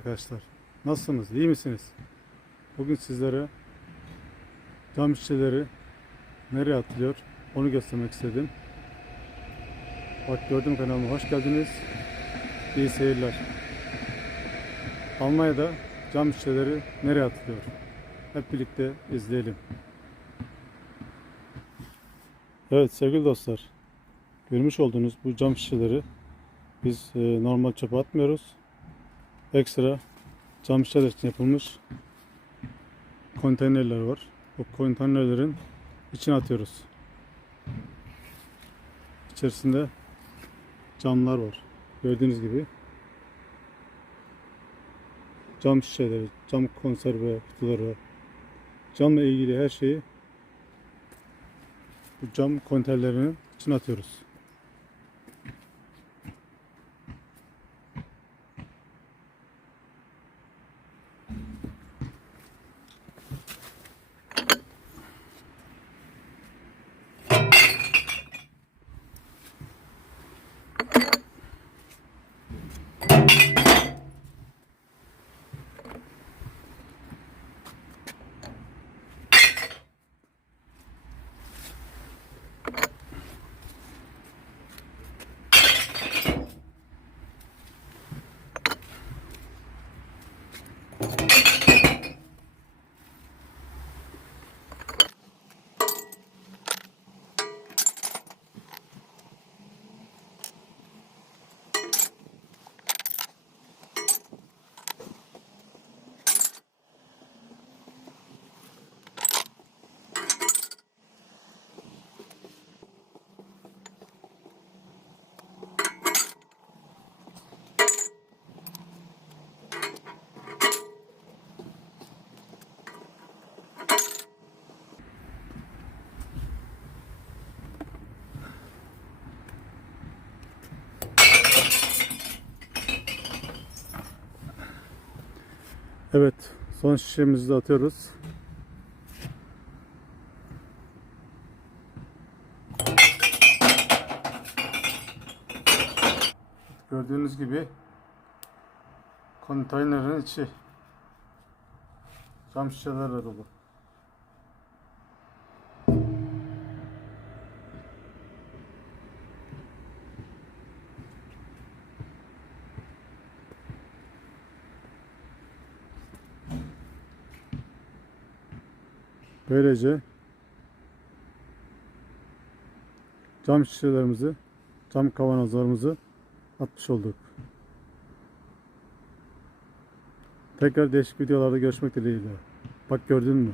arkadaşlar. Nasılsınız? İyi misiniz? Bugün sizlere cam şişeleri nereye atılıyor onu göstermek istedim. Bak gördüm kanalıma hoş geldiniz. İyi seyirler. Almanya'da cam şişeleri nereye atılıyor? Hep birlikte izleyelim. Evet sevgili dostlar. Görmüş olduğunuz bu cam şişeleri biz e, normal çöpe atmıyoruz. Ekstra cam şişeler için yapılmış konteynerler var. O konteynerlerin içine atıyoruz. İçerisinde camlar var. Gördüğünüz gibi cam şişeleri, cam konserve kutuları, camla ilgili her şeyi bu cam konteynerlerinin içine atıyoruz. Evet, son şişemizi de atıyoruz. Gördüğünüz gibi konteynerin içi cam şişelerle dolu. Böylece cam şişelerimizi, cam kavanozlarımızı atmış olduk. Tekrar değişik videolarda görüşmek dileğiyle. Bak gördün mü?